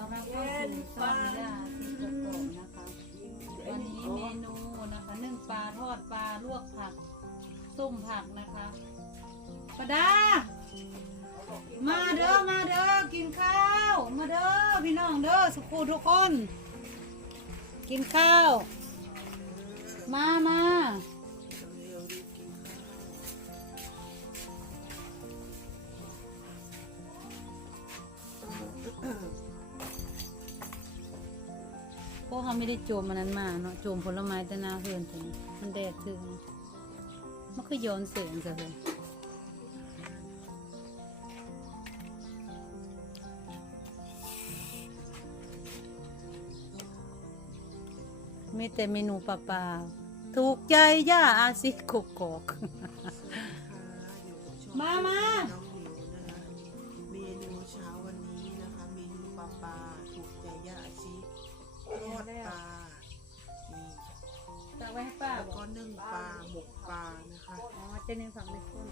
ต้อนรับเข้าสู่ช่องย่าที่กดโนะคะวันนี้เมนูนะคะนึ่งปลาทอดปลาลวกผักส้มผักนะคะประดา มาเด้อมาเด้อกินข้าว มาเด้อพี่น้องเด้อสุขูทุกคน กินข้าว มามา เขาไม่ได้โจมมันนั้นมาเนาะโจมผลไม้แต่หนาเพื่อนถึงมันแดดถึงมันก็ย้อนเสียงซะเลยมีแต่เมนูปลาปลาๆถูกใจย่าอาซิกกอกมามาน้องหมิวนะคะเมนูเช้าวันนี้นะคะเมนูปลาปลาถูกใจย่าอาชี ทอดปลานี่ตักไว้ให้ป้าแล้วบอกก็นึ่งปลาหมกปลานะคะอ๋อเจนึงฝั่งในคน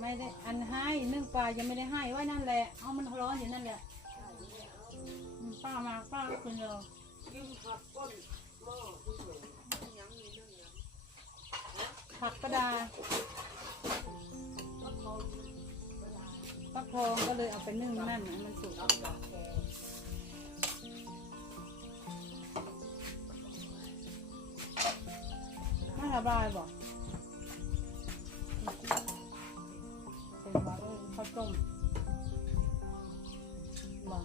ไม่ได้อันให้นึ่งปลายังไม่ได้ให้ไว้นั่นแหละเอามันร้อนอยู่นั่นแหละอืมป้ามาป้าก็คุณเรายังมีนึ่งยังผักกระดา ฟักทองก็เลยเอาไปนึ่งนั่นให้มันสุกไม่สบายบอกเป็นว่าเออข้าวต้มบอก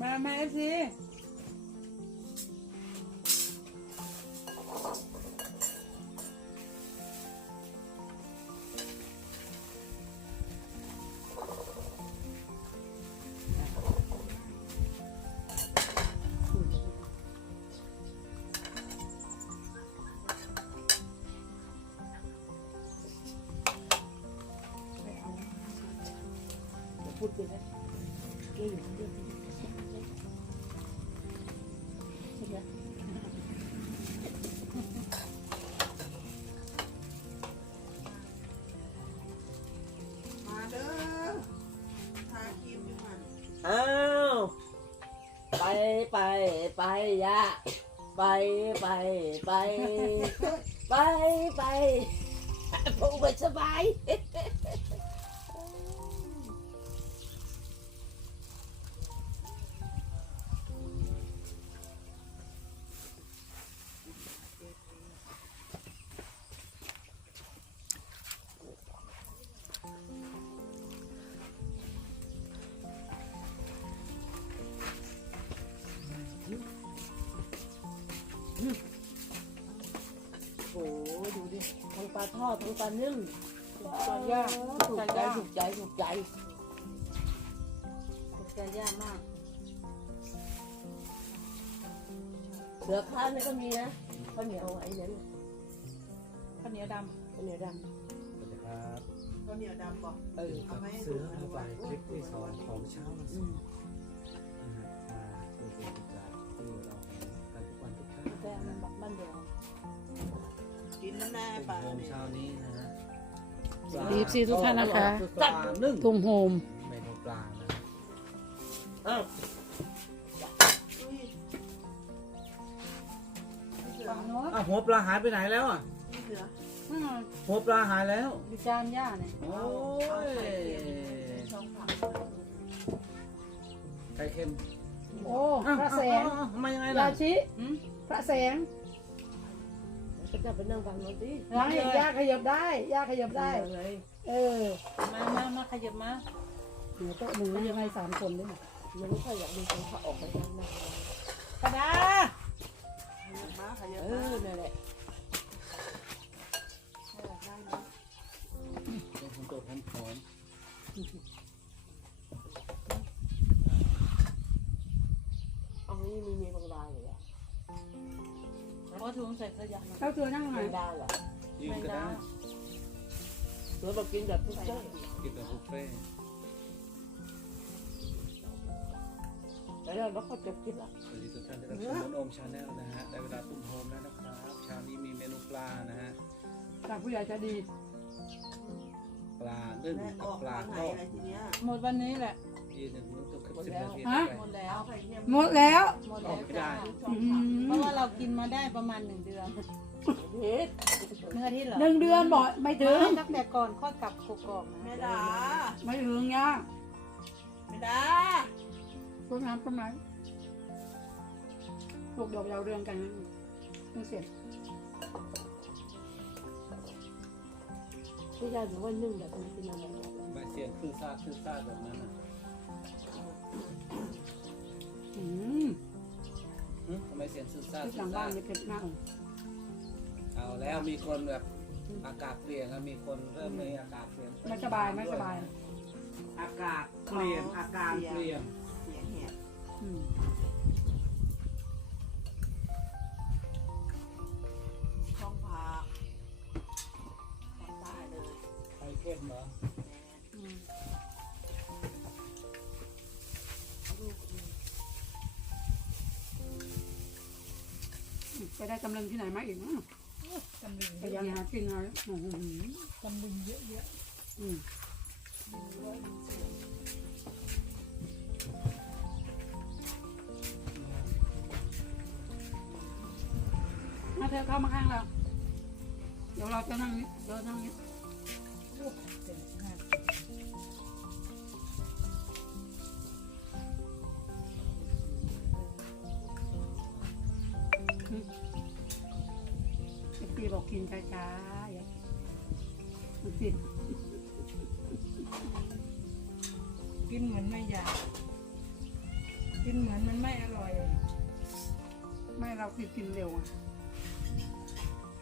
มา มาเอฟซี ยะ ไปไปไป ไปไปผมไม่สบาย หดูดิทั้งปลาทอดทั้งปลานึ่งปลาย่างถูกปลาใจย่างถูกใจถูกใจถูกใจย่ามากเหลือข้าวนี่ก็มีนะข้าวเหนียวไอ้นั้นน่ะข้าวเหนียวดข้าวเหนียวดสวัสดีครับข้าวเหนียวดำบอกำเออเอาไว้ให้เสืดูอนะมาว่าไปคลิปที่สองของเช้าวันอืศุกมร์นะฮะมาดูบรรยากาศที่เราเห็นกันทุกวันทุกท่านำแต่อันนั้นบักบ้านเดียว กินน้ำแน่ปลาโมงเนี่ยเช้านี้นะฮะดีฟซีทุกท่านนะคะ ปลานึ่ง ทุ่งโฮม เมนูปลานะอ้าวอุ้ยพี่เสือฝั่งโน้นอ้าวหัวปลาหายไปไหนแล้วอะพี่เสือ อืมหัวปลาหายแล้ว อยู่จานย่าเนี่ย โอ้เอายใส่เค็มช่องผักไข่เค็มโอ้อ้าวพระแสง อ้าวอ้าวทำไมยังไงราล่ะชิอืมพระแสง ก็จะไปนั่งฟังโน้นสิร้านย่าขยับได้ย่าขยับได้ เลยเออมามามาขยับมาหนูโต๊ะหนึ่งยังไงสามคนด้วยนะมันไม่ค่อยอยากมีคนเขาออกไปด้านหน้ากระดาขยับมาขยับเอมาอนั่นแหละเออได้ไหมต้องคนตัวหอมหอมเอานี่มีมีบางรายเลยอะ เพราะถุงใส่ขยะมาเขาตัวนั่งไงไม่ได้เหรอยืนก็ได้เสือบอกกินแบบทุกเจ้ากินแบบบุฟเฟ่ต์แล้วเราก็จะกินอะสวัสดีทุกท่านที่รับชมน้องโอมชาแนลนะฮะได้เวลาตุ้มโฮมแล้วนะครับเช้านี้มีเมนูปลานะฮะจากผู้ใหญ่ใจะดี ปลานึ่งแม่อกับอกปลาวันไหนทอดอะไรทีเนี้ยหมดวันนี้แหละทีหนึ่งมันต้องครบสิบนาทีฮะ หมดแล้วเอาไข่เค็มหมดแล้ว หมดแล้วจ้าอืมเพราะว่าเรา กินมาได้ประมาณหนึ่งเดือนเฮ็ดเนื้อที่เหรอหนึ่งเดือนบอกไม่ถึง ตั้งแต่ก่อนค่อยกลับกกอกนะแม่ดาไม่ถึงย่าแม่ดาต้นน้ำต้นไม้ปลูกดอกยาวเรืองกันเพิ่งเสร็จผู้ยายบอกว่านึ่งแบบนี้เป็นอะไรใบเสียงคือซาคือซาแบบนั้นนะอืมหึ ทำไมเสียงคือซาที่คืหลัองบ้าซานนี่เผ็ดมากเอาแล้วมีคนแบบอากาศเปลี่ยนแล้วมีคนเริ่มมีอากาศเปลี่ยนไม่สบายไม่สบาย อากาศเปลี่ยนอาการเปลี่ยน เสียงแหบอืม ไปได้กำลังที่ไหนมาอีกนะตำลึงไปยังหากินเอาโอ้โหตำลึงเยอะอืมมาเธอเข้ามาข้างเรา เดี๋ยวเราจะนั่งนี้เดี๋ยวนั่งนี้ กกินช้าๆอย่ามันติดกินเหมือนไม่อยาก กินเหมือนมันไม่อร่อย ไม่เราคือกินเร็วอะ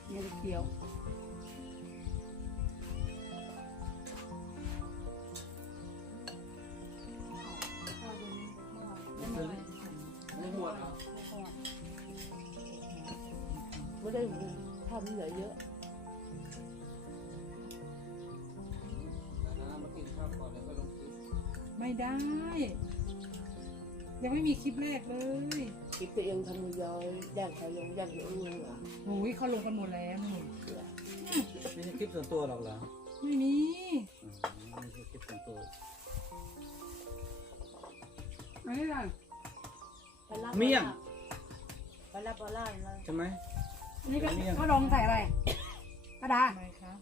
เนี่ยเคี้ยวเป็นอะไรไม่หมดเหร อไม่ได้ทำเหลือเยอะแล้วนะมากินข้าวก่อนแล้วก็ลงคลิปไม่ได้ ยังไม่มีคลิปแรกเลยคิดตัวเองทำมือยอยย่างไข่ลงย่างเหลืองเงินเหรอโอ้ยเขาลงกันหมดแล้วนี่ไม่ใช่คลิปส่วนตัวหรอกเหรอไม่มีอืมไม่ใช่คลิปส่วนตัวไม่ได้เลยเมี่ยง ไปรับออนไลน์เลยใช่ไหม อันนี้ก็เมี่ยงก็ดองใส่อะไรกระดาษทำไมคะ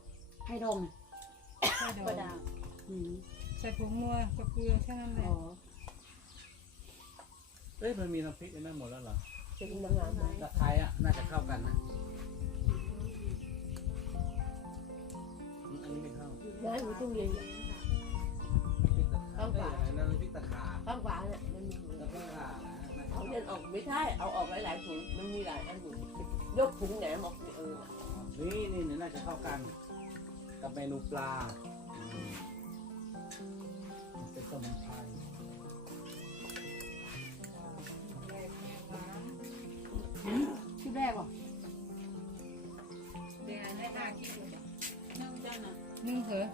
ให้ดองใส่ดอกอืมใส่ผงนัวกับเกลือแค่นั้นแหละอ๋อเอ้ยมันมีน้ำพริกในนั้นหมดแล้วเหรอเป็นนางงามไหมตะไคร้อะน่าจะเข้ากันนะอืมอันนี้ไม่เข้าย้ายอยู่ตู้เย็นเนี่ยพริกตะขาเข้ากันเอ้ยอันนั้นพริกตะขาข้างฝาเนี่ยมันมีอยู่แล้วพริกตะขานะน่าจะเอาเข้าเงินออกไม่ใช่ เอาออกหลายๆถุงมันมีหลายอันอ ยู่ยกถุงแหนมออกเออนี่นี่นี่น่าจะเข้ากัน กับเมนูปลาอืมมันเป็นสมุนไพรหืมคลิปแรกเหรอเดี๋ยวให้ห้าคลิปเลยนึ่งจังนะนึ่งเถอะ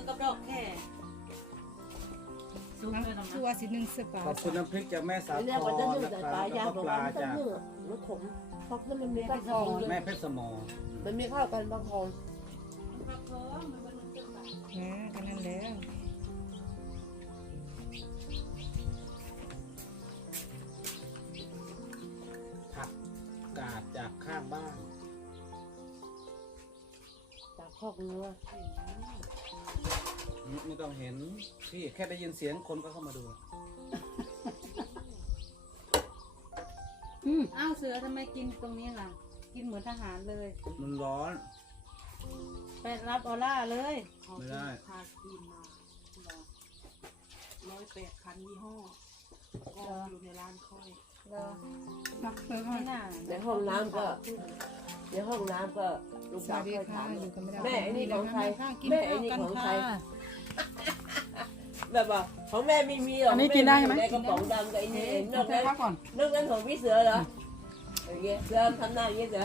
อกับดอกแค่ซุปเลยคือว่าสิหนึ่งเสื้อเปล่าขอบคุณน้ำพริกจากแม่สาเรีคยกว่าจะรนึ่งนะแต่คปรัลาบยาแล้วบก็อกปว่าลามันต้อจางกนึ่งมันขมเพราะนั้นมันมีข้าวทองแม่เพชรสมอมันมีข้าวกันบางทองเออกันนั่นแล้วผักกาดจากข้างบ้านจากคอกเนื้อ ไม่ต้องเห็นพี่แค่ได้ยินเสียงคนก็เข้ามาดู อืมอ้าวเสือทำไมกินตรงนี้ล่ะ กินเหมือนทหารเลย มันร้อน ไปรับออร่าเลยไม่ได้พาครีมมาร้อยแปดพันยี่ห้อกองอยู่ในร้านค่อยเหรอนะเปิดเข้าไม่มาน่าในห้องน้ำก็ ในห้องน้ำก็ลูกสสาวัวสดีเคยค่ะถามอยู่กันไม่ได้แม่ไอ้นี่ของใคร กินแม่ข้าไอ้วนี่กันของใคค่ะร แบบว่าของแม่ไม่มีหรอกอันนี้กินได้ไหมในกระป๋องดำกับไอ้นี่นอกใส่นั้นข้าวก่อนนอกนั้นของพี่เสือเหรออย่างเงี้ยเสือทำหน้าอย่างเงี้ยเสือ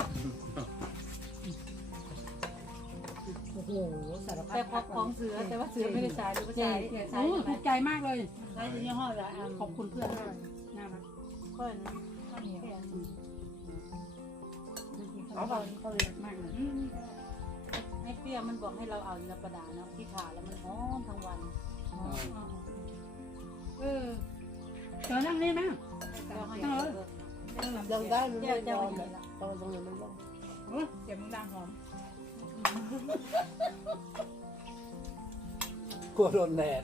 โอ้โหสารพัดแต่พอของเสือแต่ว่าเสือไม่ได้ใช้หรือว่าใช่ใช้ใช่ใช้ถูกใจมากเลยใช้ยี่ห้อละอันขอบคุณเพื่อนมากน่ารักค่อยนะข้าวเหนียวเขาเขาเขาเรียกมากเลย ให้เปรี้ยวมันบอกให้เราเอาเนื้อประดาเนาะที่ขาแล้วมันหอมทั้งวันเออเจอนั่งนี่นะเราให้เออยังได้มันเจ้าไม่ยเจ้าอมดีอะละตอนตรงนี้มันร้องเฮ้ยเสียงดังหอมกลัวโดนแดด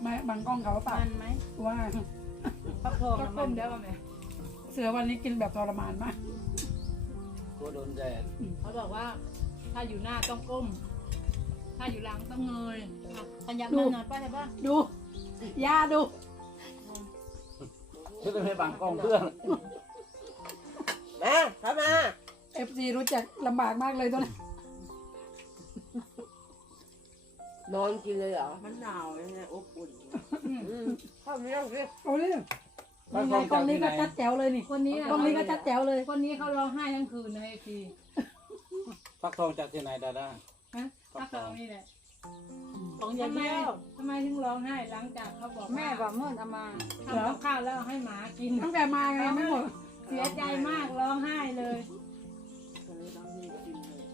ไม่บางกล้องเขาปล่ามันไหมว่าฟักทอน้ำต้มันเดี๋ยวก่อนไหมเสือวันนี้กินแบบทรมานมากกลัวโดนแดดเขาบอกว่า ถ้าอยู่หน้าต้องก้ม ถ้าอยู่หลังต้องเงยขยับมันหน่อยป้าใช่ป่ะดูยาดูเพื่อจะไม่บังกล้องเพื่อนมาเข้ามาเอฟซีรู้จักลำบากมากเลยตัวนี้นอนกินเลยเหรอมันหนาวยังไงอบอุ่นอืมเข้าไม่ได้สิโอ้ยยังไงกล้องนี้ก็ชัดแจ๋วเลยนี่คนนี้กล้องนี้ก็ชัดแจ๋วเลย คนนี้เขาร้องไห้ทั้งคืนนะไอ้ที ฟักทองจากที่ไหนดาด้าฮะฟัถ้ากทเขาองนี่แหละของทำยายไมแก้วทำไมถึงร้องไห้หลังจากเขาบอกแม่บอกเมื่อเอามาทำกับข้าวแล้วให้หมากินตั้งแต่มาไงไม่หมดเสียใจมากร้องไห้เลยก็เลยต้องรีบกินเลย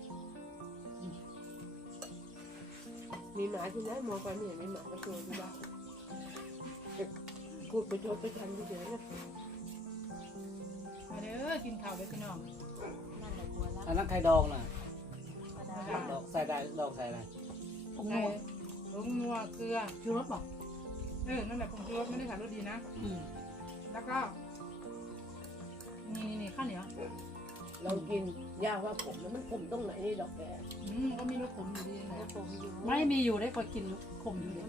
มีหมาที่ไหนมองไปไม่เห็นมีหมาก็ตัวที่บ้านพูดไปโทษไปทันเฉยๆนะมาเด้อกินข้าวเด้อพี่น้องนั่นแหละกลัวแล้วอันนั้นไข่ดองน่ะ ประดาดอกใส่ได้ดอกใส่อะไรผงนัวผงนัวเกลือชูรสบอกเออนั่นแหละผงชูรสไม่ได้ใส่รสดีนะแล้วก็นี่นี่นี่ข้าวเหนียวเรากินยากว่าผมแล้วมันผมตรงไหนนี่ดอกแกอืมก็มีรสขมอยู่ดีนะผมอยู่ไม่มีอยู่ได้คอยกินขมอยู่ดี